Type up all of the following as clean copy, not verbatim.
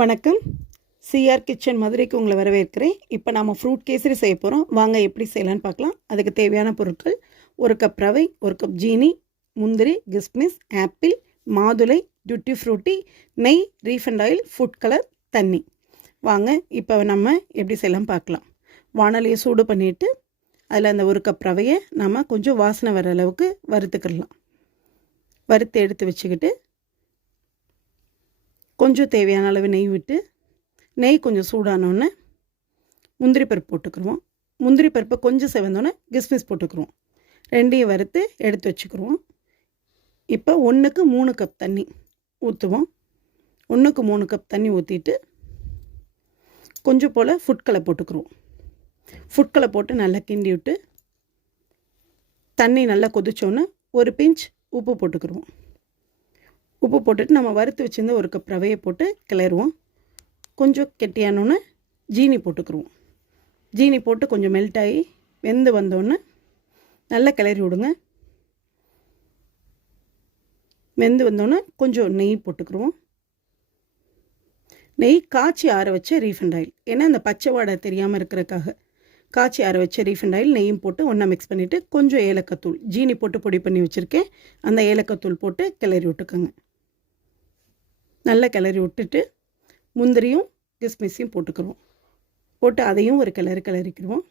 வணக்கம். CR kitchen மதுரைக்கு உங்களை வரவேற்கிறேன். இப்போ நாம் ஃப்ரூட் கேசரி செய்ய போகிறோம். வாங்க எப்படி செய்யலான்னு பார்க்கலாம். அதுக்கு தேவையான பொருட்கள்: 1 கப் ரவை, 1 கப் ஜீனி, முந்திரி, கிஸ்மிஸ், ஆப்பிள், மாதுளை, டூட்டி ஃப்ரூட்டி, நெய், ரீஃபண்ட் ஆயில், ஃபுட் கலர், தண்ணி. வாங்க இப்போ நம்ம எப்படி செய்யலாம் பார்க்கலாம். வானலியை சூடு பண்ணிவிட்டு அதில் அந்த 1 கப் ரவையை நம்ம கொஞ்சம் வாசனை வர அளவுக்கு வறுத்துக்கிடலாம். வறுத்து எடுத்து வச்சுக்கிட்டு கொஞ்சம் தேவையான அளவு நெய் விட்டு, நெய் கொஞ்சம் சூடானோடனே முந்திரி பருப்பு போட்டுக்குருவோம். முந்திரி பருப்பை கொஞ்சம் செவந்தோடனே கிஸ்மிஸ் போட்டுக்குருவோம். ரெண்டையும் வறுத்து எடுத்து வச்சுக்கிருவோம். இப்போ 1க்கு 3 கப் தண்ணி ஊற்றுவோம். 1க்கு 3 கப் தண்ணி ஊற்றிட்டு கொஞ்சம் போல் ஃபுட் கலர் போட்டுக்குருவோம். ஃபுட் கலர் போட்டு நல்லா கிண்டி விட்டு தண்ணி நல்லா கொதிச்சோன்னே ஒரு பிஞ்ச் உப்பு போட்டுக்குருவோம். உப்பு போட்டுட்டு நம்ம வறுத்து வச்சுருந்த 1 கப் ரவையை போட்டு கிளறுவோம். கொஞ்சம் கெட்டியானோன்னு ஜீனி போட்டுக்குருவோம். ஜீனி போட்டு கொஞ்சம் மெல்ட் ஆகி வெந்து வந்தோடனே நல்லா கிளறி விடுங்க. வெந்து வந்தோடனே கொஞ்சம் நெய் போட்டுக்குருவோம். நெய் காய்ச்சி ஆற வச்ச ரீஃபண்ட் ஆயில், ஏன்னா அந்த பச்சை வாடை தெரியாமல் இருக்கிறதுக்காக காய்ச்சி ஆற வச்ச ரீஃபண்ட் ஆயில் நெய்யும் போட்டு ஒன்றா மிக்ஸ் பண்ணிவிட்டு கொஞ்சம் ஏலக்காய்த்தூள் ஜீனி போட்டு பொடி பண்ணி வச்சுருக்கேன், அந்த ஏலக்காய்த்தூள் போட்டு கிளறி விட்டுக்கோங்க. நல்லா கிளறி விட்டுட்டு முந்திரியும் கிஸ்மிஸையும் போட்டுக்குருவோம். போட்டு அதையும் ஒரு கிளறிக்கிடுவோம்.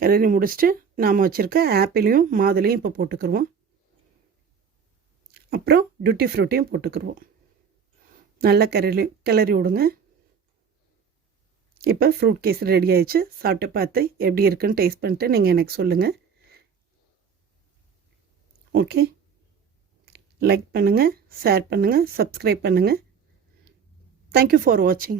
கிளறி முடிச்சுட்டு நாம் வச்சுருக்க ஆப்பிளையும் மாதுளையும் இப்போ போட்டுக்குருவோம். அப்புறம் டூட்டி ஃப்ரூட்டையும் போட்டுக்குருவோம். நல்லா கிளறி விடுங்க. இப்போ ஃப்ரூட் கேசரி ரெடி ஆயிடுச்சு. சாப்பிட்டு பார்த்து எப்படி இருக்குன்னு டேஸ்ட் பண்ணிட்டு நீங்கள் எனக்கு சொல்லுங்கள். ஓகே, லைக் பண்ணுங்கள், ஷேர் பண்ணுங்கள், சப்ஸ்கிரைப் பண்ணுங்கள். Thank you for watching.